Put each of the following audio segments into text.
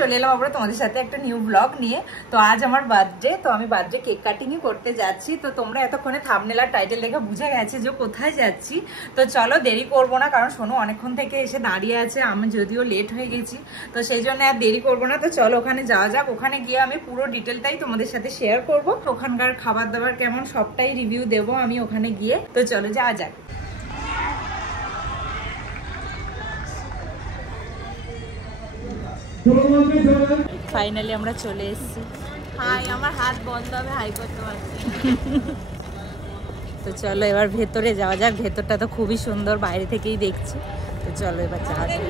চলে এলাম আবার তোমাদের সাথে একটা নিউ ব্লগ নিয়ে। তো আজ আমার বার্থডে, তো আমি বার্থডে কেক কাটিংই করতে যাচ্ছি। তো তোমরা এতক্ষণে থাম্বনেল আর টাইটেল দেখে বুঝে গেছে যে কোথায় যাচ্ছি। তো চলো দেরি করবো না, কারণ শোনো অনেকক্ষণ থেকে এসে দাঁড়িয়ে আছে, আমি যদিও লেট হয়ে গেছি, তো সেই জন্য আর দেরি করবো না। তো চলো ওখানে যাওয়া যাক। ওখানে গিয়ে আমি পুরো ডিটেলটাই তোমাদের সাথে শেয়ার করবো, ওখানকার খাবার দাবার কেমন সবটাই রিভিউ দেবো আমি ওখানে গিয়ে। তো চলো যাওয়া যাক। ফাইনালি আমরা চলে এসেছি। হাই, আমার হাত বন্ধ হবে, হাই করতে পারছি। তো চলো এবার ভেতরে যাওয়া যাক। ভেতরটা তো খুবই সুন্দর, বাইরে থেকেই দেখছি। তো চলো এবার যাওয়া যাক।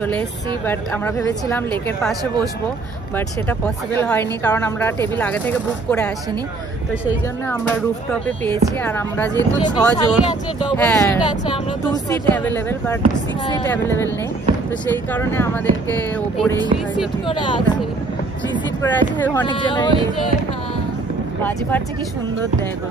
চলে এসেছি, বাট আমরা ভেবেছিলাম লেকের পাশে বসবো, বাট সেটা পসিবল হয়নি, কারণ আমরা টেবিল আগে থেকে বুক করে আসিনি। তো সেই জন্য আমরা রুফটপে পেয়েছি। আর আমরা যেহেতু 6 জন, হ্যাঁ 2 seat available, but 6 seat available নেই। তো সেই কারণে আমাদেরকে ওপরেই 3 সিট করে আছে, 3 সিট করে আছে। অনেক জন বাজি ফাটছে, কি সুন্দর দেখো।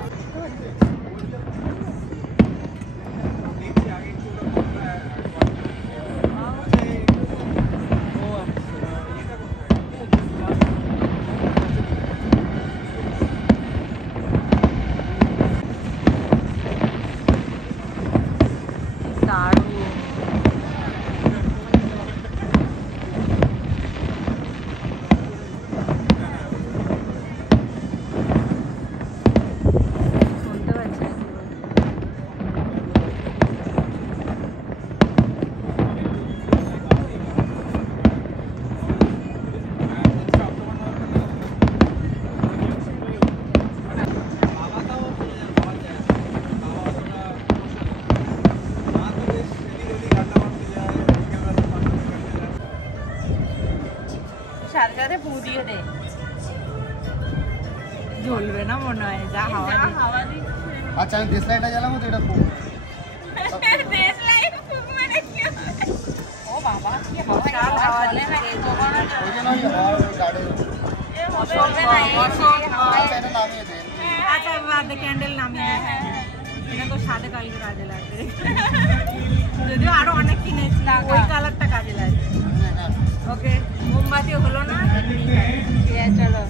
সাথে সাথে ফু দিয়ে দে, জ্বলবে না মনে হয়, যা হাওয়া দিচ্ছে। আচ্ছা আমি দেশ লাইটটা জ্বালাবো, তো এটা খুব দেশ লাইট খুব মানে কি ও বাবা, কি হাওয়া চলে না এই দোকানে, ওই জন্য ওই হাওয়া গাড়ি এ হবে না, এটা নামিয়ে দেন। আচ্ছা বাদ ক্যান্ডেল নামিয়ে দে। এটা তো সাদে কালকে কাজে লাগবে, যদিও আরো অনেক কিনেছি, ওই কালারটা কাজে লাগবে। ওকে, মোমবাতি হলো না, চলো।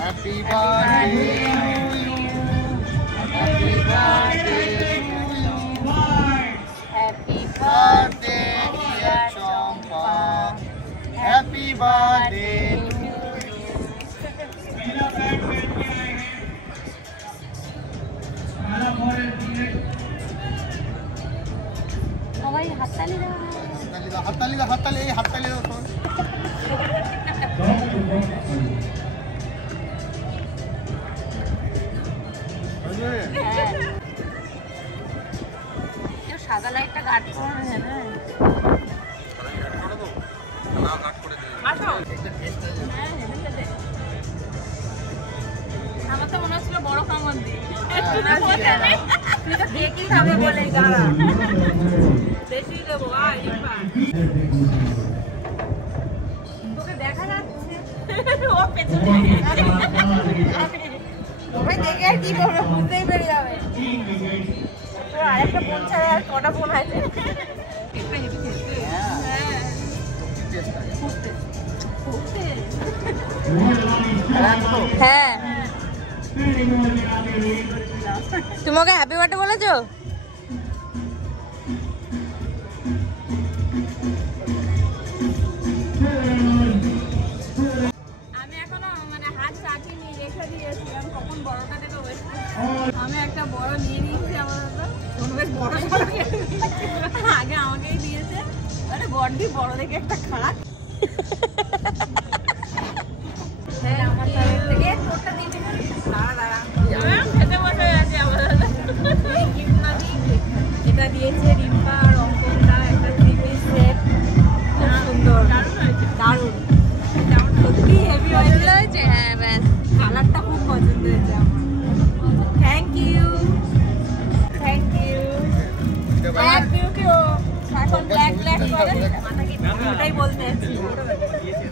Happy birthday to you, happy birthday to you, happy birthday dear Champa, happy birthday to you. সবাই হাততালি দাও, হাততালি দাও, হাততালি, এই হাততালি দাও। সাদা লাইটটা কাট করে নেবে। আমার তো মনে হচ্ছিল বড় কামড় দিই। কি খাবে বলে দাঁড়া বেশি দেবো তোকে দেখা যাচ্ছে ও পেছনে ওই দেখে আর কি করবে বুঝতেই পেরে যাবে তোর আরেকটা ফোন ছাড়া আর কটা ফোন আছে একটা হেভি খেলছে হ্যাঁ তুমি ওকে হ্যাপি বার্থডে বলেছো? আমি এখনো মানে হাত চাটিনি রেখে দিয়েছিলাম কখন বড়টা থেকে ওয়েট আমি একটা বড় নিয়ে নিয়েছি আমার বেশ বড় আগে আমাকেই দিয়েছে মানে বড্ডি বড় দেখে একটা খাট হ্যাঁ আমার তরফ থেকে তোরটা দিতে দাঁড়া খেতে বসে আছে আমার এটা দিয়েছে রিম্পা আর অঙ্কনটা একটা 3-piece সেট খুব সুন্দর দারুণ সত্যি হেভি হয়েছে হ্যাঁ ব্যাস কালারটা খুব পছন্দ হয়েছে আমার থ্যাংক ইউ ব্ল্যাক বিউটি ও এখন ব্ল্যাক করে ওটাই বলতে যাচ্ছি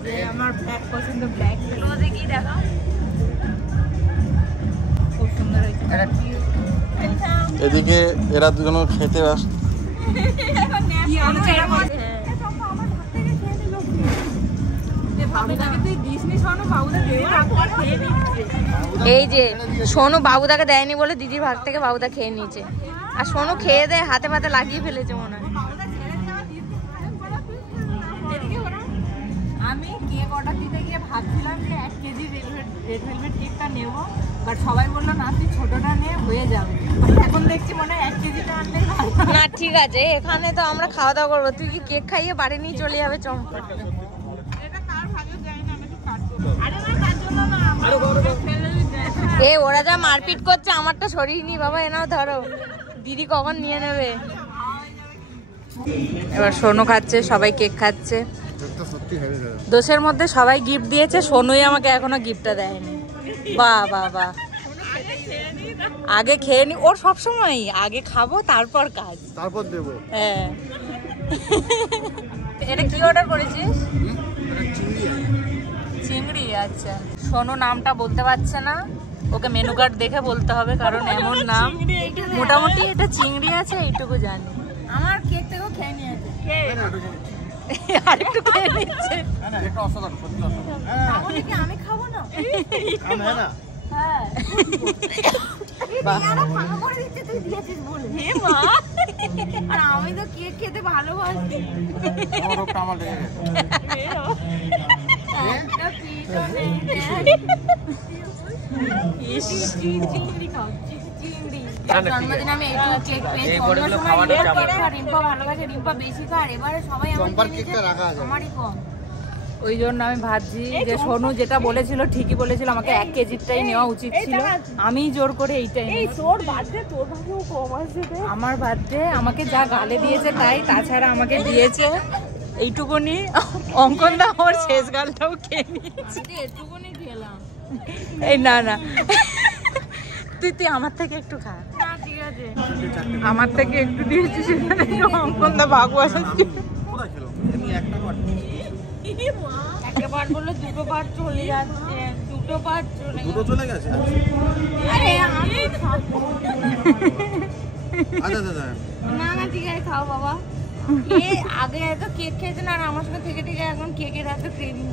যে আমার ব্ল্যাক পছন্দ ব্ল্যাক ক্লোজে কি দেখা খুব সুন্দর হয়েছে এদিকে এরা দুজন খেতে ব্যস্ত এই যে সোনু বাবুদাকে দেয়নি বলে দিদির ভাগ থেকে বাবুদা খেয়ে নিয়েছে আর সোনু খেয়ে দেয় হাতে পাতে লাগিয়ে ফেলেছে মনে হয় আমি কেক অর্ডার দিতে গিয়ে ভাবছিলাম যে 1 কেজি রেড ভেলভেট কেকটা নেবো বাট সবাই বললো না তুই ছোটটা নে হয়ে যাবে এখন দেখছি মনে হয় 1 কেজিটা আনলে না ঠিক আছে এখানে তো আমরা খাওয়া দাওয়া করবো তুই কি কেক খাইয়ে বাড়ি নিয়ে চলে যাবে চম্পা এ ওরা যা মারপিট করছে আমারটা সরিয়ে নি বাবা এনাও ধরো দিদি কখন নিয়ে নেবে এবার সোনু খাচ্ছে সবাই কেক খাচ্ছে দোষের মধ্যে সবাই গিফট দিয়েছে সোনুই আমাকে এখনো গিফটটা দেয়নি বাহ বাহ বাহ আগে খেয়ে নি ওর সবসময় আগে খাবো তারপর কাজ তারপর দেবো হ্যাঁ এটা কি অর্ডার করেছিস চিংড়ি আচ্ছা সোনু নামটা বলতে পারছে না ওকে মেনু কার্ড দেখে বলতে হবে কারণ এমন নাম মোটামুটি এটা চিংড়ি আছে এইটুকু জানি আমার কেক থেকেও খেয়ে নিয়েছে আরেকটু খেয়ে নিচ্ছে তাহলে কি আমি খাবো না আমি তো কেক খেতে ভালোবাসি জন্মদিন আমি এইটুকু কেক পেয়েছি রিম্পা ভালোবাসে রিম্পা বেশি খায় এবারে সবাই আমারই কম ওই জন্য আমি ভাবছি যে সোনু যেটা বলেছিল ঠিকই বলেছিল আমাকে 1 কেজিটাই নেওয়া উচিত ছিল আমি জোর করে এইটাই তোর বার্থডে কম আছে আমার বার্থডে আমাকে যা গালে দিয়েছে তাই তাছাড়া আমাকে দিয়েছে এইটুকুনি অঙ্কনদা আমার শেষ গালটাও খেয়ে নিয়েছে এটুকুনি খেলাম এই না না তুই আমার থেকে একটু খা না ঠিক আছে আমার থেকে একটু দিয়েছিস অঙ্কনদা ভাগু আসাচ্ছি একটা বার বললো 2টো বার চলে যাচ্ছে 2টো বার চলে গেছে আরে আমি না না ঠিক আছে খাও বাবা আগে এত কেক খেয়েছে না আর আমার সঙ্গে থেকে থেকে এখন কেকের এত ক্রেভিং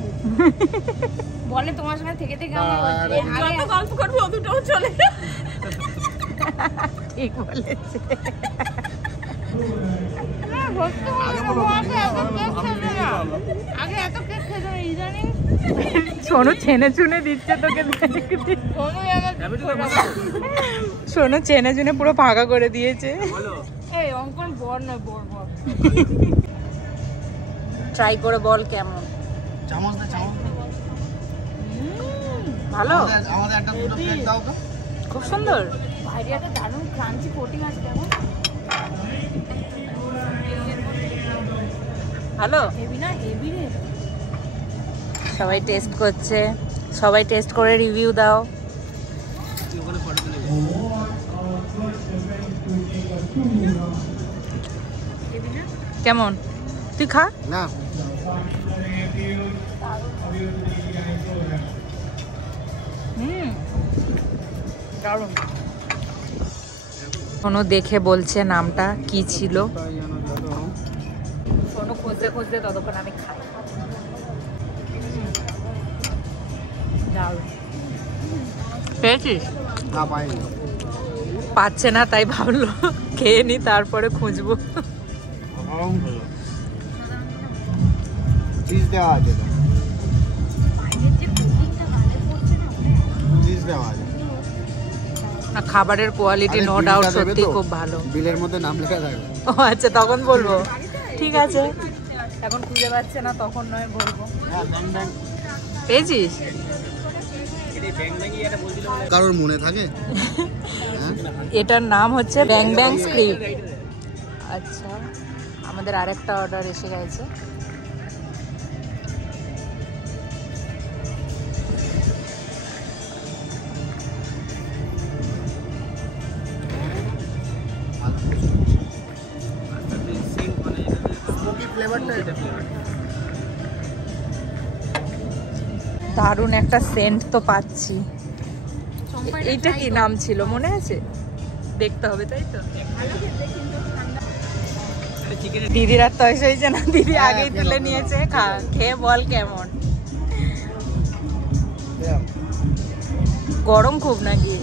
বলে তোমার সঙ্গে থেকে থেকে আমার যত গল্প করবো অতটাও চলে ঠিক বলেছে আগে এত কেক খেতে ইদানিং সোনু ছেনে চুনে দিচ্ছে তোকে সোনু চেনে চুনে পুরো ফাঁকা করে দিয়েছে এই অঙ্কন বড় নয় বড় ট্রাই করে বল কেমন চামচ ভালো আমাদের একটা দুটো প্লেট দাও তো খুব সুন্দর বাইরে একটা দারুণ ক্রাঞ্চি কোটিং আছে কেমন ভালো হেভি না হেভি রে সবাই টেস্ট করছে সবাই টেস্ট করে রিভিউ দাও কেমন তুই খা না দারুণ। সোনু দেখে বলছে নামটা কি ছিল, সোনু খুঁজতে খুঁজতে ততক্ষণ আমি খাই। দারুণ। পেয়েছিস? না পাইনি। পাচ্ছে না তাই ভাবলো খেয়ে নি তারপরে খুঁজবো। চিজ দেওয়া আছে তো, চিজ দেওয়া আছে। না খাবারের কোয়ালিটি নো ডাউট সত্যি খুব ভালো। বিলের মধ্যে নাম লেখা থাকবে। ও আচ্ছা তখন বলবো, ঠিক আছে। এখন খুঁজে পাচ্ছে না তখন নয় বলবো। পেয়েছিস? কারোর মনে থাকে? এটার নাম হচ্ছে ব্যাং ব্যাং স্ক্রিপ্ট। আচ্ছা আমাদের আরেকটা অর্ডার এসে গেছে। দারুণ একটা সেন্ট তো পাচ্ছি। এইটা কি নাম ছিল মনে আছে? দেখতে হবে তাই তো। দিদির আর তয়স হয়েছে না, দিদি আগেই তুলে নিয়েছে। খা, খেয়ে বল কেমন। গরম খুব নাকি?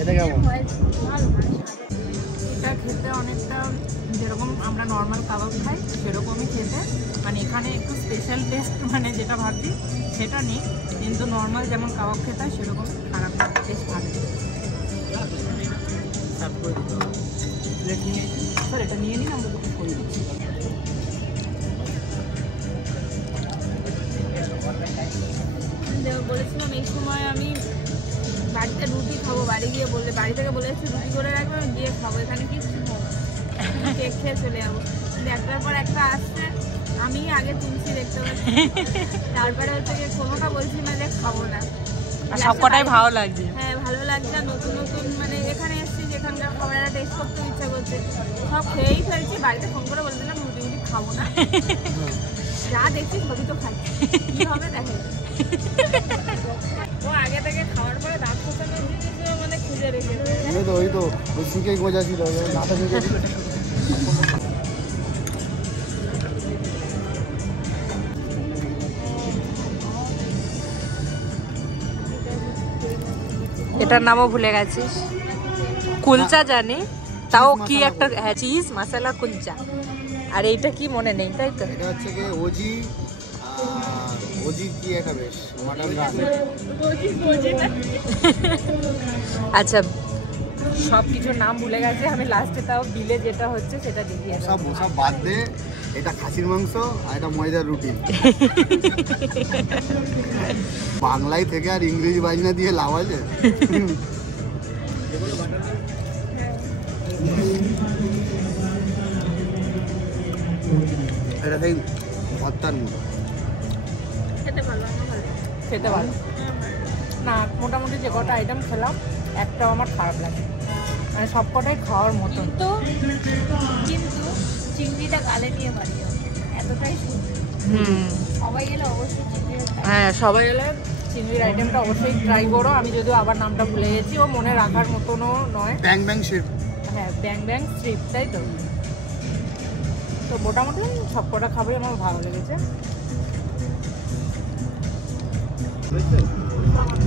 এটা কেমন? এটা খেতে অনেকটা যেরকম আমরা নর্মাল কাবাব খাই সেরকমই খেতে, মানে এখানে একটু স্পেশাল টেস্ট মানে যেটা ভাবছি সেটা নেই, কিন্তু নর্মাল যেমন কাবাব খেতে হয় সেরকম খারাপ না, বেশ ভালো। স্যার এটা নিয়ে নিন, আমরা তোকে করে দিচ্ছি। বলেছিলাম এই সময় আমি বাড়িতে রুটি খাবো, বাড়ি গিয়ে বললে বাড়ি থেকে বলেছি রুটি করে রাখবে, আমি গিয়ে খাবো, এখানে কি কেক খেয়ে চলে যাবো। কিন্তু একটার পর একটা আসছে, আমি আগে তুলছি দেখতে পাচ্ছি, তারপরে হচ্ছে গিয়ে কোনোটা বলছি না যে খাবো না। আর সবকটাই ভালো লাগছে। হ্যাঁ ভালো লাগছে, নতুন নতুন মানে এখানে এসেছি যেখানকার খাবারের টেস্ট করতে ইচ্ছা করছে, সব খেয়েই ফেলছি। বাড়িতে ফোন করে বলছিলাম রুটি রুটি খাবো না, যা দেখছি সবই তো খাচ্ছি, কি হবে দেখে। ও আগে থেকে খাওয়ার পরে দাঁত খোঁচানোর জিনিসও মানে খুঁজে রেখেছে। ওই তো ওই শিখেই গোজা ছিল দাঁতে ঢুকে দিল। এটার নামও ভুলে গেছিস? কুলচা জানি, তাও কি একটা হ্যাঁ চিজ মশলা কুলচা। আর এইটা কি মনে নেই তাই তো? এটা হচ্ছে কি ওজি, ওজি কি একটা বেশ মাটন রান। আচ্ছা সব কিছুর নাম ভুলে গেছে আমি, লাস্টে তাও বিলে যেটা হচ্ছে সেটা দেখিয়ে দেবো। সব সব বাদ দে, এটা খাসির মাংস আর এটা ময়দার রুটি। বাংলায় থেকে আর ইংরেজি বাজনা দিয়ে লাভ আছে? এটা সেই ভর্তার মতো খেতে ভালো, আমার ভালো। খেতে ভালো না, মোটামুটি যে কটা আইটেম খেলাম একটাও আমার খারাপ লাগে, মানে সব কটাই খাওয়ার মতন। কিন্তু চিংড়িটা গালে নিয়ে বাড়িও এতটাই সুন্দর। সবাই এলে অবশ্যই চিংড়ি, হ্যাঁ সবাই এলে চিংড়ির আইটেমটা অবশ্যই ট্রাই করো। আমি যদিও আবার নামটা ভুলে গেছি, ও মনে রাখার মতনও নয়। ব্যাং ব্যাং শেপ। হ্যাঁ ব্যাং ব্যাং স্ট্রিপ তাই তো। তো মোটামুটি সব কটা খাবারই আমার ভালো লেগেছে।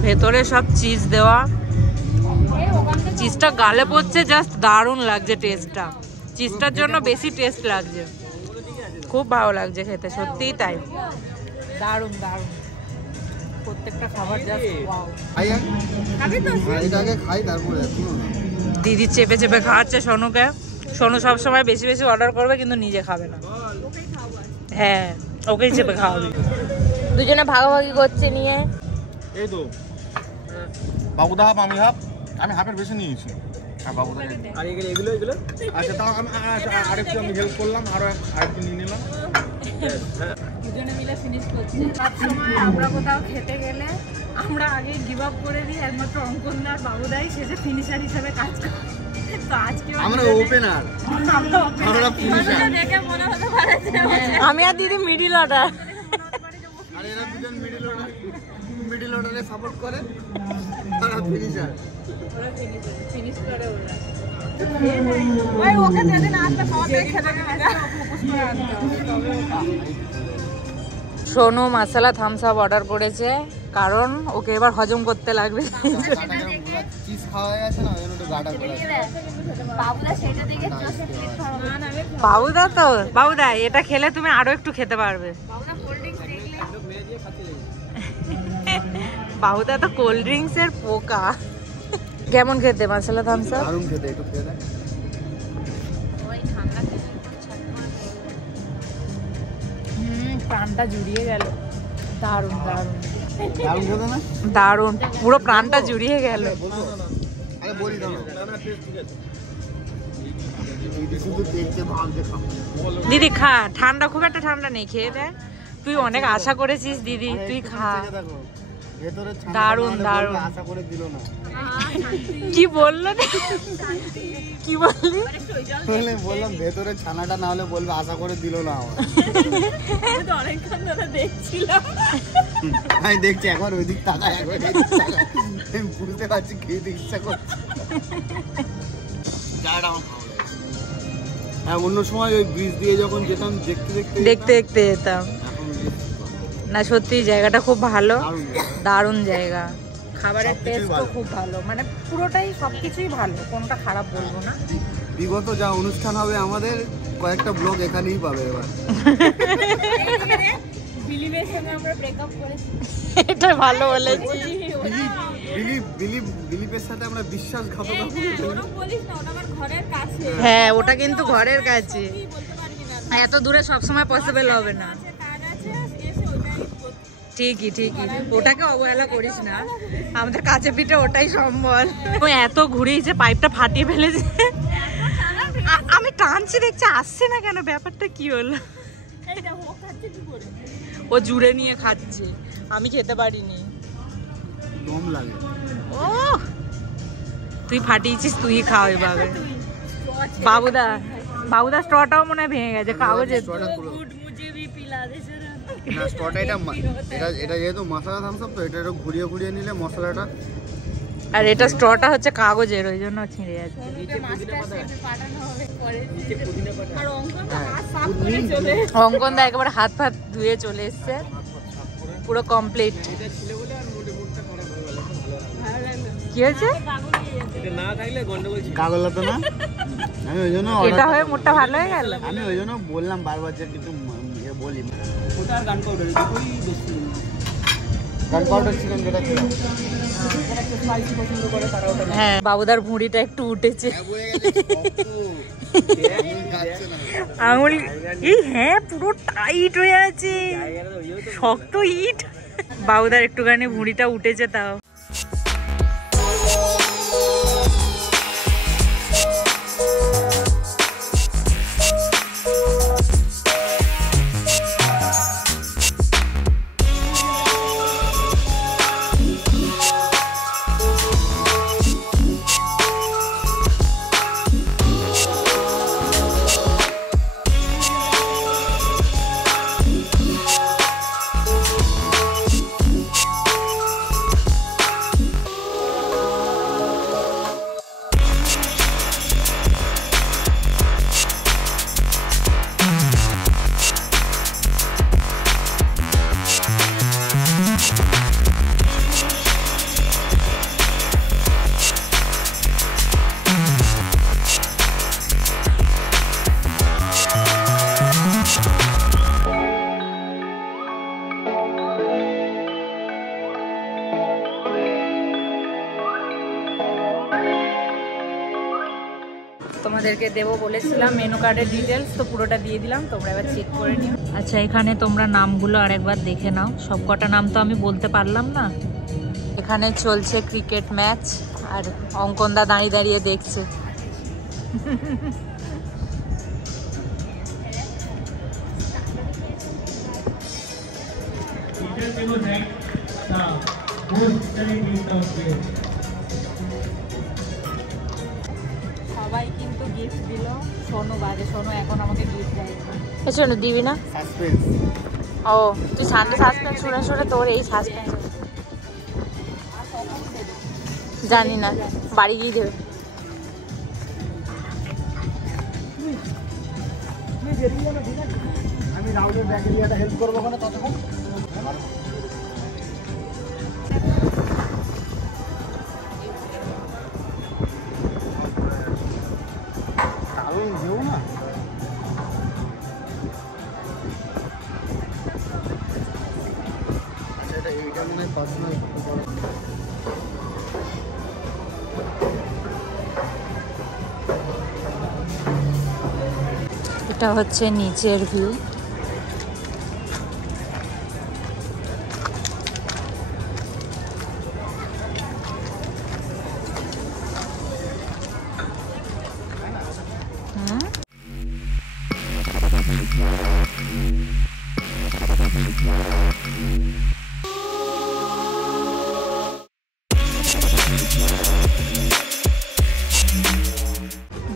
ভেতরে সব চিজ দেওয়া, চিজটা গালে পড়ছে, জাস্ট দারুণ লাগছে টেস্টটা। চিজটার জন্য বেশি টেস্ট লাগছে, খুব ভালো লাগছে খেতে, সত্যিই তাই। দারুণ দারুণ প্রত্যেকটা খাবার জাস্ট ওয়াও। এটা আগে খাই তারপরে। দিদি চেপে চেপে খাওয়াচ্ছে সোনুকে। সোনু সবসময় বেশি বেশি অর্ডার করবে কিন্তু নিজে খাবে না। হ্যাঁ ওকেই চেপে খাওয়াবে। দুজনে ভাগাভাগি করছে নিয়ে। এই তো বাবুদা হাফ আমি হাফ, আমি হাফের বেশি নিয়েছি। হ্যাঁ বাবুদা আর এগুলো এগুলো আচ্ছা, তাও আমি আরেকটু আমি হেল্প করলাম, আরো আরেকটু নিয়ে নিলাম। দুজনে মিলে ফিনিশ করছে। সবসময় আমরা কোথাও খেতে গেলে আমরা আগে গিভ আপ করে দিই, একমাত্র অঙ্কনদার বাবুদাই সেটা ফিনিশার হিসেবে কাজ করে। আমরা ওপেনার, আমরা ফিনিশার। আমি আর দিদি মিডিল অর্ডার। আর এরা দুজন মিডল অর্ডারে সাপোর্ট করে, তারা ফিনিশার। ফিনিশ করে ওরা। ওই ওকে যেদিন আসবে সবাই খেতে দেবে, ফোকাস করে আনতে হবে তবে ওটা। সোনু মশলা থামস আপ অর্ডার করেছে কারণ ওকে এবার হজম করতে লাগবে। চিজ খাওয়া হয়ে গেছে না, ওই জন্য একটু গাটা করে বাবুদা তো বাবুদা এটা খেলে তুমি আরো একটু খেতে পারবে। বাবুদা তো কোল্ড ড্রিঙ্কস এর পোকা। কেমন খেতে মশলা থামস আপ? দারুণ খেতে, একটু খেয়ে দেখ। প্রাণটা জুড়িয়ে গেল। দারুণ দারুণ দারুণ খেতে না? দারুণ, পুরো প্রাণটা জুড়িয়ে গেল। আরে বলি দাও না, শুধু দেখতে ভাবতে খাও। দিদি খা, ঠান্ডা খুব একটা ঠান্ডা নেই, খেয়ে দেখ। তুই অনেক আশা করেছিস দিদি, তুই খা। ভেতরে দারুণ দারুণ। আশা করে দিল না। কি বললো? কি বললি? বললাম ভেতরে ছানাটা না হলে বলবে আশা করে দিল না আমার। আমি দেখছি একবার ওই দিক তাকায়, একবার এই দিক তাকায়। আমি বুঝতে পারছি খেতে ইচ্ছা করছে। হ্যাঁ, অন্য সময় ওই ব্রিজ দিয়ে যখন যেতাম দেখতে যেতাম না। সত্যি জায়গাটা খুব ভালো, দারুণ জায়গা। খাবারের টেস্টও খুব ভালো, মানে পুরোটাই সবকিছুই ভালো, কোনটা খারাপ বলবো না। বিগত যা অনুষ্ঠান হবে আমাদের কয়েকটা ব্লগ এখানেই পাবে এবার। বিলিভের সঙ্গে আমরা ব্রেকআপ করেছি, এটা ভালো বলেছি। দিলীপের সাথে আমরা বিশ্বাসঘাতকতা করেছি। বলিস না, ওটা আমার ঘরের কাছে। হ্যাঁ, ওটা কিন্তু ঘরের কাছে, এত দূরে সবসময় পসিবল হবে না। ঠিকই, ওটাকে অবহেলা করিস না, আমাদের কাছে পিঠে ওটাই সম্বল। ও এত ঘুরিয়েছে, পাইপটা ফাটিয়ে ফেলেছে। আমি টানছি, দেখছি আসছে না কেন, ব্যাপারটা কি হলো? ও জুড়ে নিয়ে খাচ্ছে, আমি খেতে পারিনি। দম লাগে। ও তুই ফাটিয়েছিস, তুই খাও এভাবে। বাবুদা স্ট্রটাও মনে হয় ভেঙে গেছে, কাগজের। না, স্টটা এটা যেহেতু মশলা থামস আপ, তো এটা একটু ঘুরিয়ে নিলে মশলাটা। আর এটা স্ট্রটা হচ্ছে কাগজের, ওই জন্য ছিঁড়ে যাচ্ছে। অঙ্কন দা একেবারে হাত ফাত ধুয়ে চলে এসছে, পুরো কমপ্লিট। কি হয়েছে? কাগজ তো না, আমি ওই জন্য এটা হয়ে মুডটা ভালো হয়ে গেল। আমি ওই জন্য বললাম বারবার যে কিছু বলি না। গান পাউডার ছিল যেটা ছিল। হ্যাঁ, বাবুদার ভুঁড়িটা একটু উঠেছে। আঙুল হ্যাঁ পুরো টাইট হয়ে আছে, শক্ত ইট। বাবুদার একটুখানি ভুঁড়িটা উঠেছে তাও। তোমাদেরকে দেবো বলেছিলাম মেনু কার্ডের ডিটেলস, তো পুরোটা দিয়ে দিলাম, তোমরা এবার চেক করে নিও। আচ্ছা, এখানে তোমরা নামগুলো আরেকবার দেখে নাও, সব কটা নাম তো আমি বলতে পারলাম না। এখানে চলছে ক্রিকেট ম্যাচ, আর অঙ্কনদা দাঁড়িয়ে দাঁড়িয়ে দেখছে। গিফট দিল সোনু বাজে, সোনু এখন আমাকে গিফট দেয়। শোনো দিবি না? সাসপেন্স। ও তুই শান্ত সাসপেন্স শুনে শুনে তোর এই সাসপেন্স জানি না, বাড়ি গিয়ে দেবে। আমি রাউডের ব্যাগে নিয়ে একটা হেল্প করবো ওখানে ততক্ষণ। দারুণ ভিউ না? আচ্ছা এটা এইটা মনে হয় পার্সোনাল বড়। এটা হচ্ছে নিচের ভিউ।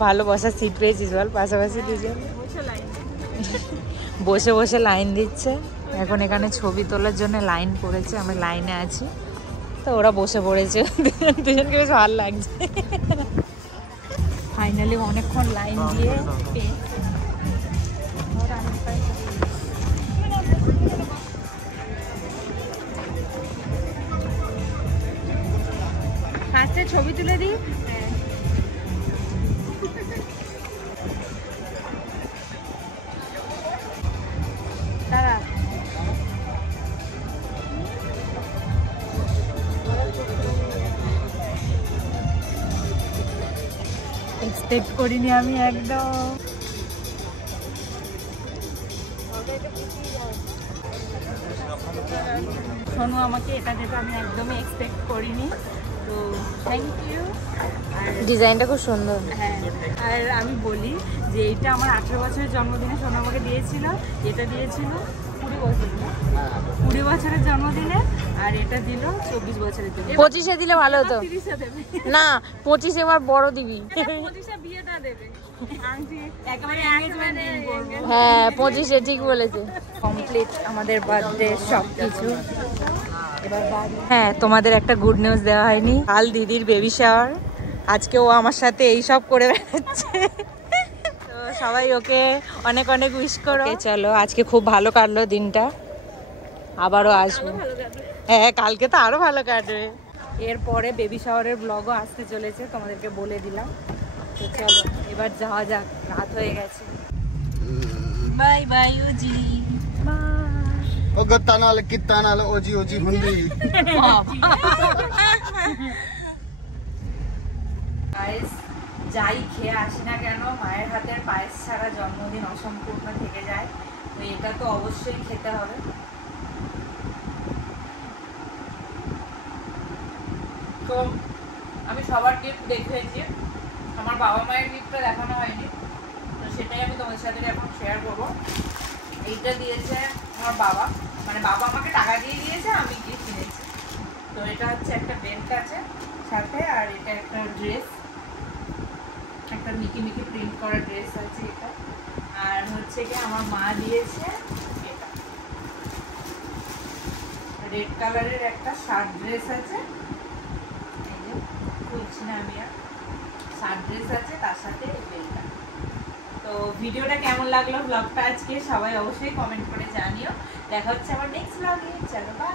ভালো বসার সিট পেয়েছিস বল, পাশাপাশি দুজন বসে বসে লাইন দিচ্ছে। এখন এখানে ছবি তোলার জন্য লাইন পড়েছে, আমরা লাইনে আছি, তো ওরা বসে পড়েছে, দুজনকে বেশ ভালো লাগছে। ফাইনালি অনেকক্ষণ লাইন দিয়ে ফার্স্টে ছবি তুলে দিই। দাঁড়া, এক্সপেক্ট করিনি আমি একদম। সোনু আমাকে এটা দেবে, আমি একদমই এক্সপেক্ট করিনি, তো থ্যাংক ইউ। ডিজাইনটা খুব সুন্দর। হ্যাঁ, আর আমি বলি যে এইটা আমার 18 বছরের জন্মদিনে সোনু আমাকে দিয়েছিল, এটা দিয়েছিল 20 বছর, 20 বছরের জন্মদিনে, আর এটা দিল 24 বছরের জন্য। 25-এ দিলে ভালো হতো। 30-এ দেবে না, 25-এ এবার বড় দিবি। 25-এ বিয়েটা দেবে, একেবারে এনগেজমেন্ট রিং করব। হ্যাঁ 25-এ ঠিক বলেছে। কমপ্লিট আমাদের বার্থডে সব কিছু। হ্যাঁ, তোমাদের একটা গুড নিউজ দেওয়া হয়নি, কাল দিদির বেবি শাওয়ার, আজকে ও আমার সাথে এই সব করে বেড়াচ্ছে, তো সবাই ওকে অনেক অনেক উইশ করো। চলো, আজকে খুব ভালো কাটলো দিনটা, আবারও আসবো। হ্যাঁ, কালকে তো আরো ভালো কাটবে। এরপরে বেবি শাওয়ারের ব্লগও আসতে চলেছে, তোমাদেরকে বলে দিলাম। তো চলো এবার যাওয়া যাক, রাত হয়ে গেছে। বাই বাই ওজি। ও গত্তা নালে কিত্তা নালে ওজি ওজি হুন্দি। গাইস, যাই খেয়ে আসি না কেন, মায়ের হাতের পায়েস ছাড়া জন্মদিন অসম্পূর্ণ থেকে যায়, তো এটা তো অবশ্যই খেতে হবে। তো আমি সবার গিফট দেখেছি, আমার বাবা মায়ের গিফটটা দেখানো হয়নি, তো সেটাই আমি তোমাদের সাথে এখন শেয়ার করবো। এইটা দিয়েছে আমার বাবা, মানে বাবা আমাকে টাকা দিয়ে দিয়েছে, আমি গিফট কিনেছি। তো এটা হচ্ছে একটা বেল্ট আছে সাথে, আর এটা একটা ড্রেস, একটা মিকি মিকি প্রিন্ট করা ড্রেস আছে এটা, আর হচ্ছে কি আমার মা দিয়েছে এটা রেড কালারের একটা শার্ট ড্রেস আছে, এই যে খুলছি না আমি, আর শার্ট ড্রেস আছে তার সাথে বেলটা। তো ভিডিওটা কেমন লাগলো, ব্লগটা আজকে সবাই অবশ্যই কমেন্ট করে জানিও। দেখা হচ্ছে আমার নেক্সট ব্লগে, চলো বাই।